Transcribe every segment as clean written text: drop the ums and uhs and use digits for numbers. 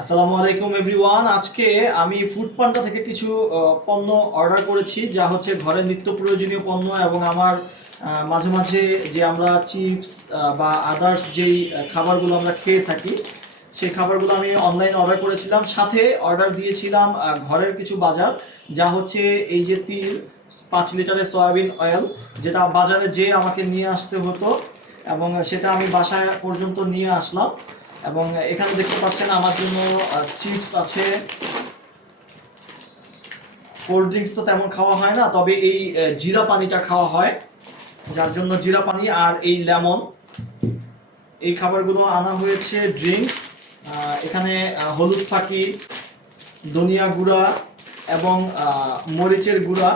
আসসালামু আলাইকুম এভরিওয়ান। আজকে আমি ফুড পান্ডা থেকে কিছু পণ্য অর্ডার করেছি, যা হচ্ছে ঘরের নিত্য প্রয়োজনীয় পণ্য। এবং আমার মাঝে মাঝে যে আমরা চিপস বা আদার্স যেই খাবারগুলো আমরা খেয়ে থাকি, সেই খাবারগুলো আমি অনলাইনে অর্ডার করেছিলাম। সাথে অর্ডার দিয়েছিলাম ঘরের কিছু বাজার, যা হচ্ছে এই যে তিল, 5 লিটারের সয়াবিন অয়েল, যেটা বাজারে যেয়ে আমাকে নিয়ে আসতে হতো, এবং সেটা আমি বাসায় পর্যন্ত নিয়ে আসলাম। এবং এখানে দেখতে পাচ্ছেন আমার জন্য চিপস আছে। কোল্ড ড্রিঙ্কস তো তেমন খাওয়া হয় না, তবে এই জিরা পানিটা খাওয়া হয়, যার জন্য জিরা পানি আর এই লেমন, এই খাবারগুলো আনা হয়েছে। ড্রিঙ্কস, এখানে হলুদ ফাঁকি, ধনিয়া গুঁড়া এবং মরিচের গুঁড়া,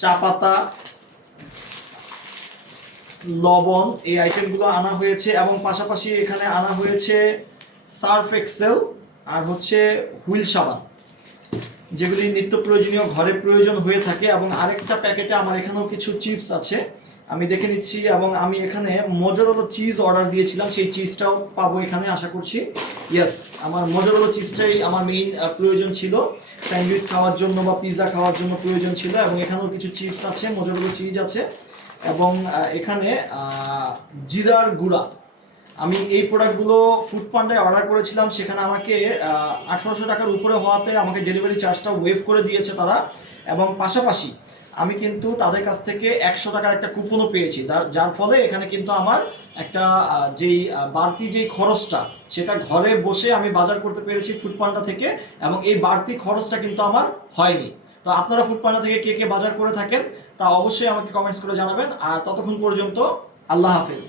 চা পাতা, লবণ, এই আইটেমগুলো আনা হয়েছে। এবং পাশাপাশি এখানে আনা হয়েছে সার্ফ এক্সেল আর হচ্ছে হুইল সাবান, যেগুলি নিত্য প্রয়োজনীয় ঘরে প্রয়োজন হয়ে থাকে। এবং আরেকটা প্যাকেটে আমার এখানেও কিছু চিপস আছে, আমি দেখে নিচ্ছি। এবং আমি এখানে মজোরেলা চিজ অর্ডার দিয়েছিলাম, সেই চিজটাও পাবো এখানে আশা করছি। ইয়েস, আমার মজোরেলা চিজটাই আমার মেইন প্রয়োজন ছিল, স্যান্ডউইচ খাওয়ার জন্য বা পিৎজা খাওয়ার জন্য প্রয়োজন ছিল। এবং এখানেও কিছু চিপস আছে, মজোরেলা চিজ আছে। এবং এখানে জিরার গুঁড়া, আমি এই প্রোডাক্টগুলো ফুড পান্ডায় অর্ডার করেছিলাম। সেখানে আমাকে 1800 টাকার উপরে হওয়াতে আমাকে ডেলিভারি চার্জটা ওয়েভ করে দিয়েছে তারা। এবং পাশাপাশি আমি কিন্তু তাদের কাছ থেকে 100 টাকার একটা কুপনও পেয়েছি, যার ফলে এখানে কিন্তু আমার একটা যেই বাড়তি যেই খরচটা, সেটা ঘরে বসে আমি বাজার করতে পেরেছি ফুড পান্ডা থেকে। এবং এই বাড়তি খরচটা কিন্তু আমার হয়নি। তো আপনারা ফুড পান্ডা থেকে কে কে বাজার করে থাকেন তা অবশ্যই আমাকে কমেন্টস করে জানাবেন। আর ততক্ষণ পর্যন্ত আল্লাহ হাফেজ।